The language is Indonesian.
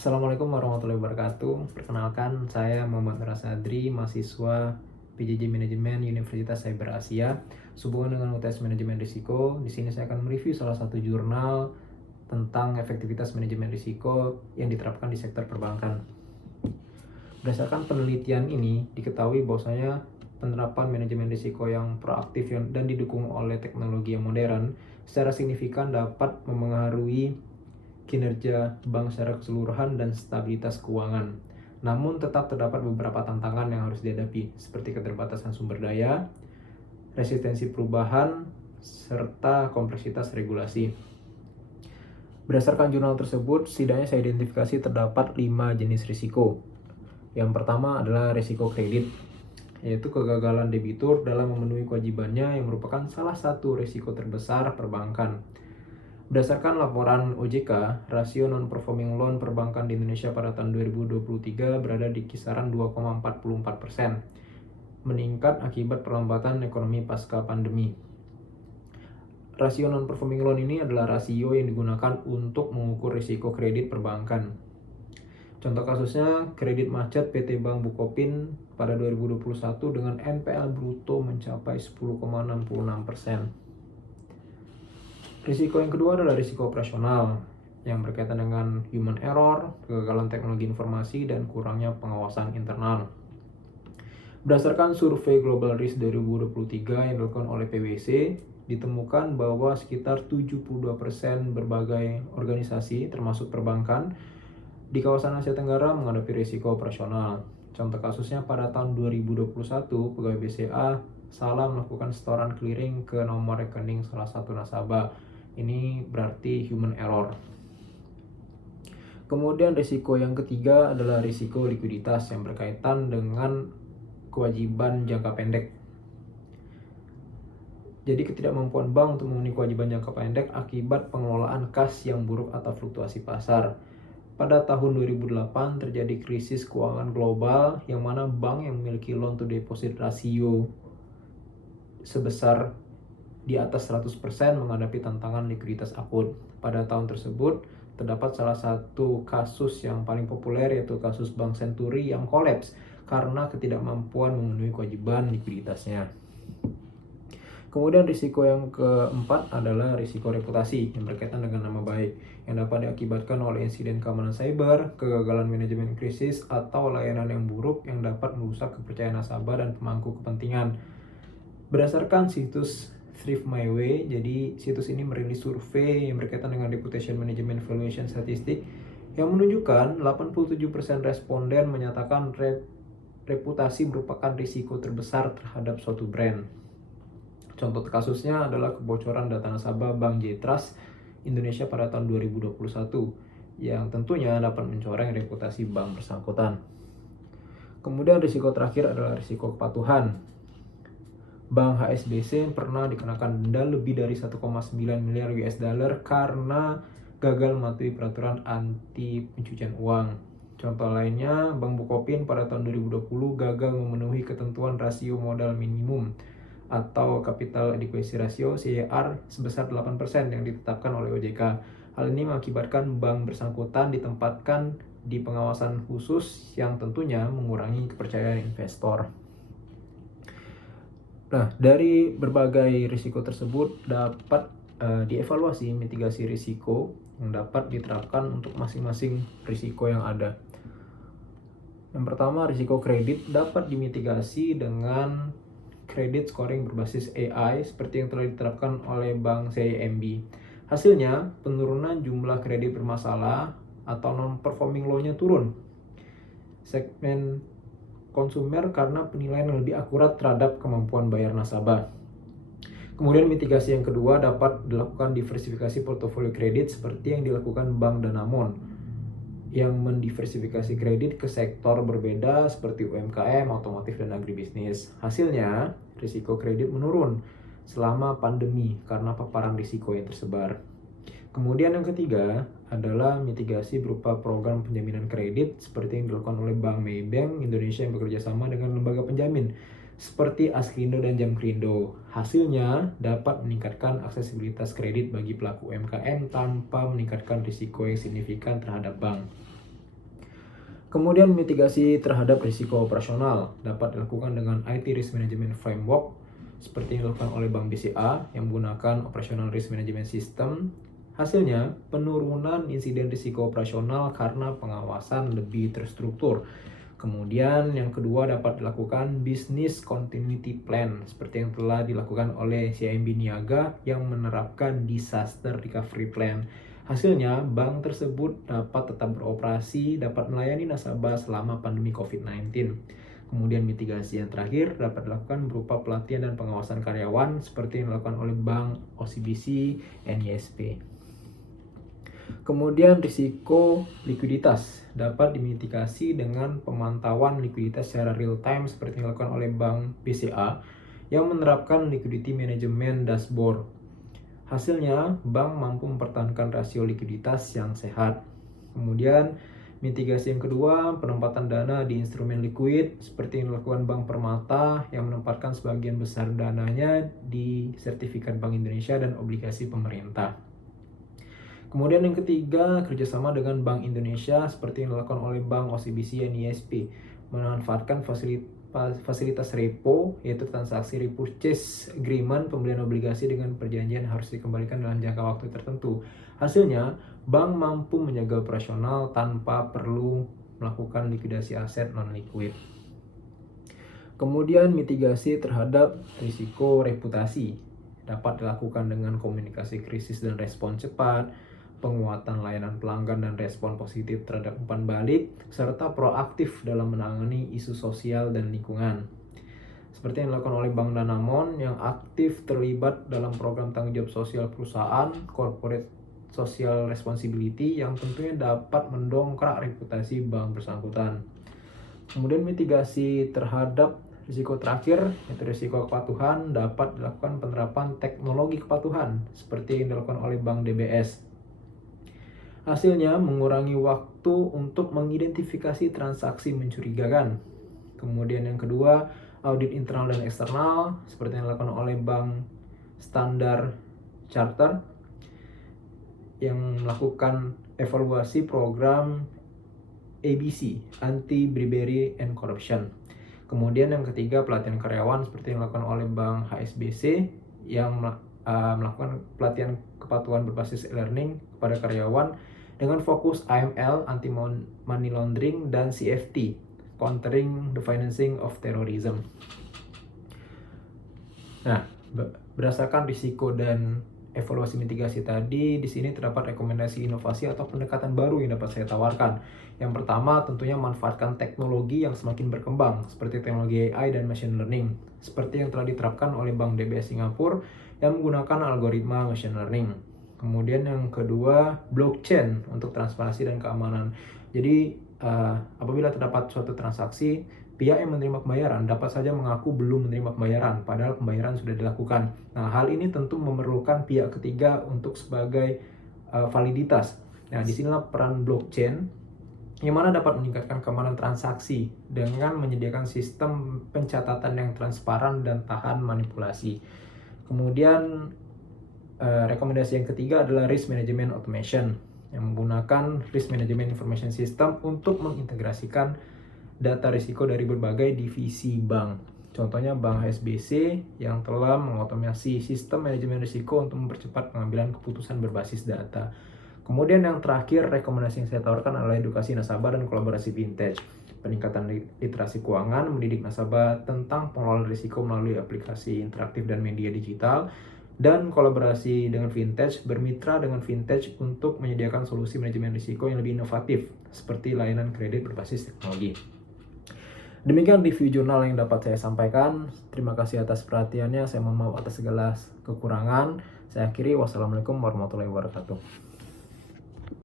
Assalamualaikum warahmatullahi wabarakatuh. Perkenalkan, saya Muhammad Nur Sadri, mahasiswa PJJ Manajemen Universitas Cyber Asia. Sehubungan dengan UTS Manajemen Risiko, di sini saya akan mereview salah satu jurnal tentang efektivitas manajemen risiko yang diterapkan di sektor perbankan. Berdasarkan penelitian ini, diketahui bahwasanya penerapan manajemen risiko yang proaktif dan didukung oleh teknologi yang modern secara signifikan dapat memengaruhi kinerja bank secara keseluruhan dan stabilitas keuangan. Namun tetap terdapat beberapa tantangan yang harus dihadapi, seperti keterbatasan sumber daya, resistensi perubahan, serta kompleksitas regulasi. Berdasarkan jurnal tersebut, setidaknya saya identifikasi terdapat 5 jenis risiko. Yang pertama adalah risiko kredit, yaitu kegagalan debitur dalam memenuhi kewajibannya yang merupakan salah satu risiko terbesar perbankan. Berdasarkan laporan OJK, rasio non-performing loan perbankan di Indonesia pada tahun 2023 berada di kisaran 2,44%, meningkat akibat perlambatan ekonomi pasca pandemi. Rasio non-performing loan ini adalah rasio yang digunakan untuk mengukur risiko kredit perbankan. Contoh kasusnya, kredit macet PT Bank Bukopin pada 2021 dengan NPL bruto mencapai 10,66%. Risiko yang kedua adalah risiko operasional yang berkaitan dengan human error, kegagalan teknologi informasi, dan kurangnya pengawasan internal. Berdasarkan survei Global Risk 2023 yang dilakukan oleh PwC, ditemukan bahwa sekitar 72% berbagai organisasi termasuk perbankan di kawasan Asia Tenggara menghadapi risiko operasional. Contoh kasusnya pada tahun 2021, pegawai BCA salah melakukan setoran clearing ke nomor rekening salah satu nasabah. Ini berarti human error. Kemudian risiko yang ketiga adalah risiko likuiditas yang berkaitan dengan kewajiban jangka pendek. Jadi ketidakmampuan bank untuk memenuhi kewajiban jangka pendek akibat pengelolaan kas yang buruk atau fluktuasi pasar. Pada tahun 2008 terjadi krisis keuangan global yang mana bank yang memiliki loan to deposit rasio sebesar di atas 100% menghadapi tantangan likuiditas akut. Pada tahun tersebut terdapat salah satu kasus yang paling populer, yaitu kasus Bank Senturi yang kolaps karena ketidakmampuan memenuhi kewajiban likuiditasnya. Kemudian risiko yang keempat adalah risiko reputasi yang berkaitan dengan nama baik yang dapat diakibatkan oleh insiden keamanan cyber, kegagalan manajemen krisis, atau layanan yang buruk yang dapat merusak kepercayaan nasabah dan pemangku kepentingan. Berdasarkan situs Thrift My Way, jadi situs ini merilis survei yang berkaitan dengan reputation management valuation statistik yang menunjukkan 87% responden menyatakan reputasi merupakan risiko terbesar terhadap suatu brand. Contoh kasusnya adalah kebocoran data nasabah Bank J-Trust Indonesia pada tahun 2021 yang tentunya dapat mencoreng reputasi bank bersangkutan. Kemudian risiko terakhir adalah risiko kepatuhan. Bank HSBC pernah dikenakan denda lebih dari 1,9 miliar US dollar karena gagal mematuhi peraturan anti pencucian uang. Contoh lainnya, Bank Bukopin pada tahun 2020 gagal memenuhi ketentuan rasio modal minimum atau Capital Adequacy Ratio CAR sebesar 8% yang ditetapkan oleh OJK. Hal ini mengakibatkan bank bersangkutan ditempatkan di pengawasan khusus yang tentunya mengurangi kepercayaan investor. Nah, dari berbagai risiko tersebut dapat dievaluasi mitigasi risiko yang dapat diterapkan untuk masing-masing risiko yang ada. Yang pertama, risiko kredit dapat dimitigasi dengan credit scoring berbasis AI seperti yang telah diterapkan oleh Bank CIMB. Hasilnya, penurunan jumlah kredit bermasalah atau non-performing loan-nya turun. Segmen konsumer karena penilaian yang lebih akurat terhadap kemampuan bayar nasabah. Kemudian mitigasi yang kedua dapat dilakukan diversifikasi portofolio kredit seperti yang dilakukan Bank Danamon yang mendiversifikasi kredit ke sektor berbeda seperti UMKM, otomotif, dan agribisnis. Hasilnya, risiko kredit menurun selama pandemi karena paparan risiko yang tersebar. Kemudian yang ketiga adalah mitigasi berupa program penjaminan kredit seperti yang dilakukan oleh Bank Maybank Indonesia yang bekerja sama dengan lembaga penjamin seperti Askrindo dan Jamkrindo. Hasilnya dapat meningkatkan aksesibilitas kredit bagi pelaku UMKM tanpa meningkatkan risiko yang signifikan terhadap bank. Kemudian mitigasi terhadap risiko operasional dapat dilakukan dengan IT Risk Management Framework seperti yang dilakukan oleh Bank BCA yang menggunakan Operational Risk Management System. Hasilnya, penurunan insiden risiko operasional karena pengawasan lebih terstruktur. Kemudian yang kedua dapat dilakukan Business Continuity Plan seperti yang telah dilakukan oleh CIMB Niaga yang menerapkan Disaster Recovery Plan. Hasilnya, bank tersebut dapat tetap beroperasi, dapat melayani nasabah selama pandemi COVID-19. Kemudian mitigasi yang terakhir dapat dilakukan berupa pelatihan dan pengawasan karyawan seperti yang dilakukan oleh Bank OCBC, NISP. Kemudian risiko likuiditas dapat dimitigasi dengan pemantauan likuiditas secara real time seperti yang dilakukan oleh Bank BCA yang menerapkan liquidity management dashboard. Hasilnya, bank mampu mempertahankan rasio likuiditas yang sehat. Kemudian, mitigasi yang kedua, penempatan dana di instrumen likuid seperti yang dilakukan Bank Permata yang menempatkan sebagian besar dananya di sertifikat Bank Indonesia dan obligasi pemerintah. Kemudian yang ketiga, kerjasama dengan Bank Indonesia seperti yang dilakukan oleh Bank OCBC dan ISP, memanfaatkan fasilitas repo, yaitu transaksi repurchase agreement, pembelian obligasi dengan perjanjian harus dikembalikan dalam jangka waktu tertentu. Hasilnya, bank mampu menjaga operasional tanpa perlu melakukan likuidasi aset non-liquid. Kemudian mitigasi terhadap risiko reputasi dapat dilakukan dengan komunikasi krisis dan respon cepat, penguatan layanan pelanggan dan respon positif terhadap umpan balik, serta proaktif dalam menangani isu sosial dan lingkungan. Seperti yang dilakukan oleh Bank Danamon yang aktif terlibat dalam program tanggung jawab sosial perusahaan, corporate social responsibility yang tentunya dapat mendongkrak reputasi bank bersangkutan. Kemudian mitigasi terhadap risiko terakhir, yaitu risiko kepatuhan, dapat dilakukan penerapan teknologi kepatuhan seperti yang dilakukan oleh Bank DBS. Hasilnya mengurangi waktu untuk mengidentifikasi transaksi mencurigakan. Kemudian yang kedua, audit internal dan eksternal seperti yang dilakukan oleh Bank Standard Chartered yang melakukan evaluasi program ABC, Anti-Bribery and Corruption. Kemudian yang ketiga, pelatihan karyawan seperti yang dilakukan oleh Bank HSBC yang melakukan pelatihan kepatuhan berbasis e-learning kepada karyawan dengan fokus AML, anti-money laundering, dan CFT, countering the financing of terrorism. Nah, berdasarkan risiko dan evaluasi mitigasi tadi, di sini terdapat rekomendasi inovasi atau pendekatan baru yang dapat saya tawarkan. Yang pertama, tentunya manfaatkan teknologi yang semakin berkembang, seperti teknologi AI dan machine learning, seperti yang telah diterapkan oleh Bank DBS Singapura yang menggunakan algoritma machine learning. Kemudian yang kedua, blockchain untuk transparansi dan keamanan. Jadi, apabila terdapat suatu transaksi, pihak yang menerima pembayaran dapat saja mengaku belum menerima pembayaran, padahal pembayaran sudah dilakukan. Nah, hal ini tentu memerlukan pihak ketiga untuk sebagai validitas. Nah, disinilah peran blockchain, yang mana dapat meningkatkan keamanan transaksi dengan menyediakan sistem pencatatan yang transparan dan tahan manipulasi. Kemudian, rekomendasi yang ketiga adalah Risk Management Automation yang menggunakan Risk Management Information System untuk mengintegrasikan data risiko dari berbagai divisi bank. Contohnya Bank HSBC yang telah mengotomasi sistem manajemen risiko untuk mempercepat pengambilan keputusan berbasis data. Kemudian yang terakhir, rekomendasi yang saya tawarkan adalah edukasi nasabah dan kolaborasi vintage. Peningkatan literasi keuangan, mendidik nasabah tentang pengelolaan risiko melalui aplikasi interaktif dan media digital, dan kolaborasi dengan vintage, bermitra dengan vintage untuk menyediakan solusi manajemen risiko yang lebih inovatif, seperti layanan kredit berbasis teknologi. Demikian review jurnal yang dapat saya sampaikan. Terima kasih atas perhatiannya. Saya mohon maaf atas segala kekurangan. Saya akhiri. Wassalamualaikum warahmatullahi wabarakatuh.